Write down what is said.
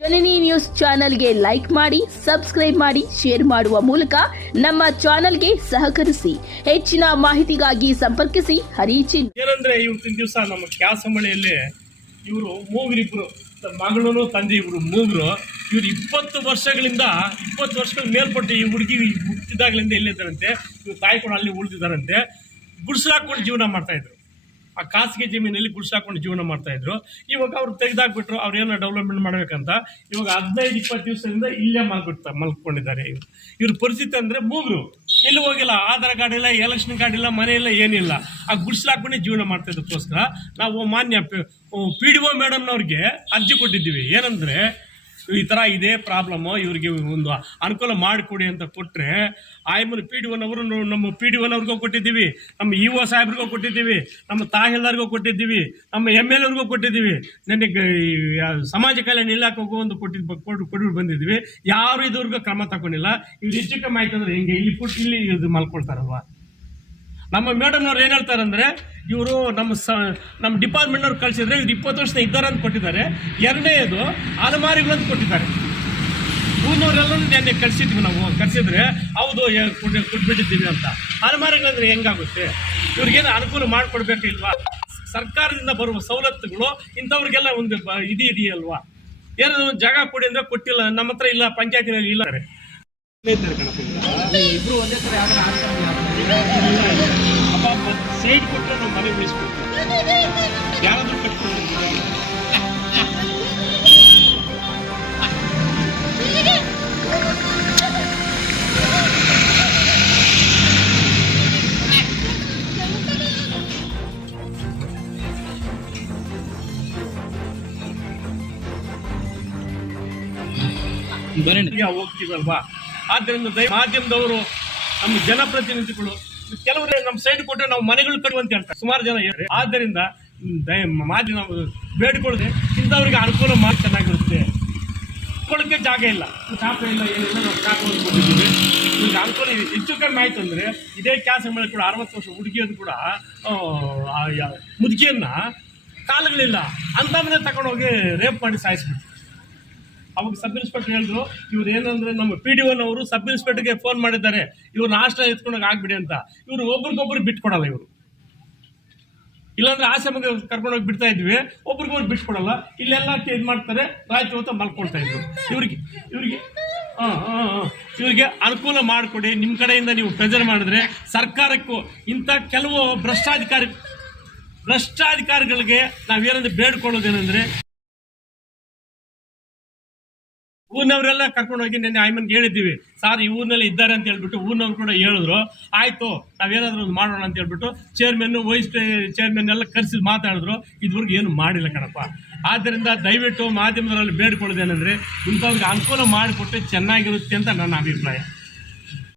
ಜನನಿ news ಚಾನೆಲ್ಗೆ like ಮಾಡಿ, subscribe ಮಾಡಿ, ಶೇರ್ ಮಾಡುವ ಮೂಲಕ ನಮ್ಮ ಚಾನೆಲ್ಗೆ ಸಹಕರಿಸಿ. ಹೆಚ್ಚಿನ ಮಾಹಿತಿಗಾಗಿ ಸಂಪರ್ಕಿಸಿ ಹರಿಚಿನ್. ಏನಂದ್ರೆ ಇವತ್ತಿನ ದಿವಸ ನಮ್ಮ ಕ್ಯಾಸಮಳೆಯಲ್ಲಿ ಇವರು ಮೂಗರಿಬ್ರು, ಮಗಳು ತಂದೆ ಇಬ್ರು ಮೂಗರು. ಇವ್ರು 20 ವರ್ಷಗಳ ಮೇಲ್ಪಟ್ಟು ಈ ಹುಡುಗಿ ಹುಟ್ಟಿದಾಗಲಿಂದ ಇಲ್ಲಿದ್ದಾರಂತೆ. ಇವ್ರು ತಾಯಿ ಕೂಡ ಅಲ್ಲಿ ಉಳಿದಿದ್ದಾರಂತೆ. ಗುಡಿಸಲಾಕೊಂಡು ಜೀವನ ಮಾಡ್ತಾಯಿದ್ರು. ಆ ಖಾಸಗಿ ಜಮೀನಲ್ಲಿ ಗುಡಿಸಾಕೊಂಡು ಜೀವನ ಮಾಡ್ತಾಯಿದ್ರು. ಇವಾಗ ಅವ್ರು ತೆಗೆದಾಕ್ಬಿಟ್ರು. ಅವ್ರು ಏನೋ ಡೆವಲಪ್ಮೆಂಟ್ ಮಾಡಬೇಕಂತ ಇವಾಗ 15-20 ದಿವಸದಿಂದ ಇಲ್ಲೇ ಮಲ್ಕೊಂಡಿದ್ದಾರೆ. ಇವ್ರ ಪರಿಸ್ಥಿತಿ ಅಂದರೆ ಮೂಗರು, ಎಲ್ಲಿ ಹೋಗಿಲ್ಲ, ಆಧಾರ್ ಕಾರ್ಡ್ ಇಲ್ಲ, ಎಲೆಕ್ಷನ್ ಕಾರ್ಡ್ ಇಲ್ಲ, ಮನೆ ಇಲ್ಲ, ಏನಿಲ್ಲ. ಆ ಗುಡಿಸಲಾಕೊಂಡೇ ಜೀವನ ಮಾಡ್ತಾಯಿದ್ದಕ್ಕೋಸ್ಕರ ನಾವು ಮಾನ್ಯ PDO ಮೇಡಮ್ನವ್ರಿಗೆ ಅರ್ಜಿ ಕೊಟ್ಟಿದ್ದೀವಿ. ಏನಂದರೆ ಈ ಥರ ಇದೇ ಪ್ರಾಬ್ಲಮ್ಮು, ಇವ್ರಿಗೆ ಒಂದು ಅನುಕೂಲ ಮಾಡಿಕೊಡಿ ಅಂತ ಕೊಟ್ಟರೆ ಆಯಮ್ಮನ PDOನವರು ನಮ್ಮ PDOನವ್ರಿಗೂ ಕೊಟ್ಟಿದ್ದೀವಿ, ನಮ್ಮ EO ಸಾಹೇಬ್ರಿಗೂ ಕೊಟ್ಟಿದ್ದೀವಿ, ನಮ್ಮ ತಹಸೀಲ್ದಾರ್ಗೂ ಕೊಟ್ಟಿದ್ದೀವಿ, ನಮ್ಮ MLA ಕೊಟ್ಟಿದ್ದೀವಿ, ನನಗೆ ಸಮಾಜ ಕಲ್ಯಾಣ ಇಲಾಖೆಗೂ ಒಂದು ಕೊಟ್ಟು ಬಂದಿದ್ದೀವಿ. ಯಾರು ಇದುವರೆಗೂ ಕ್ರಮ ತಗೊಂಡಿಲ್ಲ. ಇವ್ರು ಹೆಚ್ಚು ಕಮ್ಮಿ ಆಯ್ತು ಅಂದರೆ ಹಿಂಗೆ ಇಲ್ಲಿ ಇದು ಮಲ್ಕೊಳ್ತಾರಲ್ವ. ನಮ್ಮ ಮೇಡಮ್ನವ್ರು ಏನು ಹೇಳ್ತಾರೆ ಅಂದರೆ ಇವರು ನಮ್ಮ ಡಿಪಾರ್ಟ್ಮೆಂಟ್ನವ್ರು ಕಳಿಸಿದ್ರೆ ಇವ್ರು 20 ವರ್ಷದ ಇದ್ದಾರೆ ಅಂತ ಕೊಟ್ಟಿದ್ದಾರೆ. ಎರಡನೇದು ಅಲಮಾರಿಗಳಂತ ಕೊಟ್ಟಿದ್ದಾರೆ. ಊರಿನವರೆಲ್ಲ ನೆನ್ನೆ ಕಳಿಸಿದ್ವಿ. ನಾವು ಕಳಿಸಿದ್ರೆ ಹೌದು ಕೊಟ್ಬಿಟ್ಟಿದ್ದೀವಿ ಅಂತ. ಅಲಮಾರಿಗಳಂದ್ರೆ ಹೆಂಗಾಗುತ್ತೆ? ಇವ್ರಿಗೇನು ಅನುಕೂಲ ಮಾಡಿಕೊಡ್ಬೇಕಿಲ್ವಾ? ಸರ್ಕಾರದಿಂದ ಬರುವ ಸವಲತ್ತುಗಳು ಇಂಥವ್ರಿಗೆಲ್ಲ ಒಂದು ಇದೆಯಲ್ವಾ? ಏನಾದ್ರು ಜಾಗ ಕೊಡಿ ಅಂದರೆ ಕೊಟ್ಟಿಲ್ಲ, ನಮ್ಮ ಹತ್ರ ಇಲ್ಲ, ಪಂಚಾಯತಿನಲ್ಲಿ ಇಲ್ಲ. ಇಬ್ರು ಒಂದೇ ಥರ ಅಪ್ಪ ಸೈಡ್ ಕೊಟ್ಟರೆ ನಾವು ಮನೆ ಉಳಿಸ್ಬೇಕು. ಯಾರಾದ್ರೂ ಕಟ್ಕೊಂಡು ಹೋಗ್ತೀವಲ್ವಾ? ಆದ್ದರಿಂದ ಮಾಧ್ಯಮದವರು, ನಮ್ಮ ಜನಪ್ರತಿನಿಧಿಗಳು ಕೆಲವರು ನಮ್ಮ ಸೈಡ್ ಕೊಟ್ಟರೆ ನಾವು ಮನೆಗಳು ಕಟ್ಟುವಂತ ಹೇಳ್ತಾರೆ. ಸುಮಾರು ಜನ ಹೇಳ್ತಾರೆ. ಆದ್ದರಿಂದ ಮಾಧ್ಯಮ ಬೇಡ್ಕೊಳ್ಳದೆ ಇಂಥವ್ರಿಗೆ ಅನುಕೂಲ ಮಾಡಿ ಚೆನ್ನಾಗಿರುತ್ತೆ. ಕೊಡೋಕ್ಕೆ ಜಾಗ ಇಲ್ಲ, ಚಾಪ ಇಲ್ಲ, ಏನಿಲ್ಲ. ನಾವು ಚಾಪ ಕೊಟ್ಟಿದ್ದೀವಿ. ಇವ್ರಿಗೆ ಅನುಕೂಲ ಹೆಚ್ಚು ಕಮ್ಮಿ ಆಯ್ತು ಅಂದರೆ ಇದೇ ಕೆಲಸ ಮೇಲೆ ಕೂಡ 60 ವರ್ಷ ಹುಡುಗಿಯೋದು ಕೂಡ ಮುದುಕಿಯನ್ನು ಕಾಲುಗಳಿಲ್ಲ ಅಂತ ಮನೆ ತಗೊಂಡೋಗಿ ರೇಪ್ ಮಾಡಿ ಸಾಯಿಸ್ಬಿಟ್ಟು. ಅವಾಗ ಸಬ್ ಇನ್ಸ್ಪೆಕ್ಟರ್ ಹೇಳಿದ್ರು, ಇವ್ರು ಏನಂದರೆ ನಮ್ಮ PDOನವರು ಸಬ್ ಇನ್ಸ್ಪೆಕ್ಟರ್ಗೆ ಫೋನ್ ಮಾಡಿದ್ದಾರೆ, ಇವ್ರು ನಾಷ್ಟ ಎತ್ಕೊಂಡೋಗಿ ಆಗ್ಬಿಡಿ ಅಂತ. ಇವರು ಒಬ್ರಿಗೊಬ್ರು ಬಿಟ್ಕೊಡಲ್ಲ. ಇವರು ಇಲ್ಲಾಂದ್ರೆ ಆಶ್ರಮಕ್ಕೆ ಕರ್ಕೊಂಡೋಗಿ ಬಿಡ್ತಾ ಇದ್ವಿ, ಒಬ್ರಿಗೊಬ್ರು ಬಿಟ್ಕೊಡಲ್ಲ. ಇಲ್ಲೆಲ್ಲ ಇದು ಮಾಡ್ತಾರೆ, ರಾತ್ರಿ ಹೊತ್ತು ಮಲ್ಕೊಳ್ತಾ ಇದ್ರು. ಇವ್ರಿಗೆ ಅನುಕೂಲ ಮಾಡಿಕೊಡಿ. ನಿಮ್ಮ ಕಡೆಯಿಂದ ನೀವು ಪ್ರೆಜರ್ ಮಾಡಿದ್ರೆ ಸರ್ಕಾರಕ್ಕೂ ಇಂಥ ಕೆಲವು ಭ್ರಷ್ಟಾಧಿಕಾರಿಗಳಿಗೆ ನಾವೇನಂದ್ರೆ ಬೇಡ್ಕೊಳ್ಳೋದೇನೆಂದರೆ, ಊರಿನವರೆಲ್ಲ ಕರ್ಕೊಂಡೋಗಿ ನೆನ್ನೆ ಆಯ್ಮನ್ಗೆ ಹೇಳಿದ್ದೀವಿ, ಸಾರ್ ಈ ಊರಿನಲ್ಲಿ ಇದ್ದಾರೆ ಅಂತ ಹೇಳ್ಬಿಟ್ಟು ಊರಿನವ್ರು ಕೂಡ ಹೇಳಿದ್ರು. ಆಯಿತು, ನಾವೇನಾದರೂ ಒಂದು ಮಾಡೋಣ ಅಂತ ಹೇಳ್ಬಿಟ್ಟು ಚೇರ್ಮನ್ನು, ವೈಸ್ ಚೇರ್ಮನ್ ಎಲ್ಲ ಕರೆಸಿ ಮಾತಾಡಿದ್ರು. ಇದುವರೆಗೂ ಏನು ಮಾಡಿಲ್ಲ ಕಣಪ್ಪ. ಆದ್ದರಿಂದ ದಯವಿಟ್ಟು ಮಾಧ್ಯಮದಲ್ಲಿ ಬೇಡ್ಕೊಳ್ಳೋದೇನೆಂದರೆ ಇಂಥವ್ರಿಗೆ ಅನುಕೂಲ ಮಾಡಿಕೊಟ್ಟು ಚೆನ್ನಾಗಿರುತ್ತೆ ಅಂತ ನನ್ನ ಅಭಿಪ್ರಾಯ.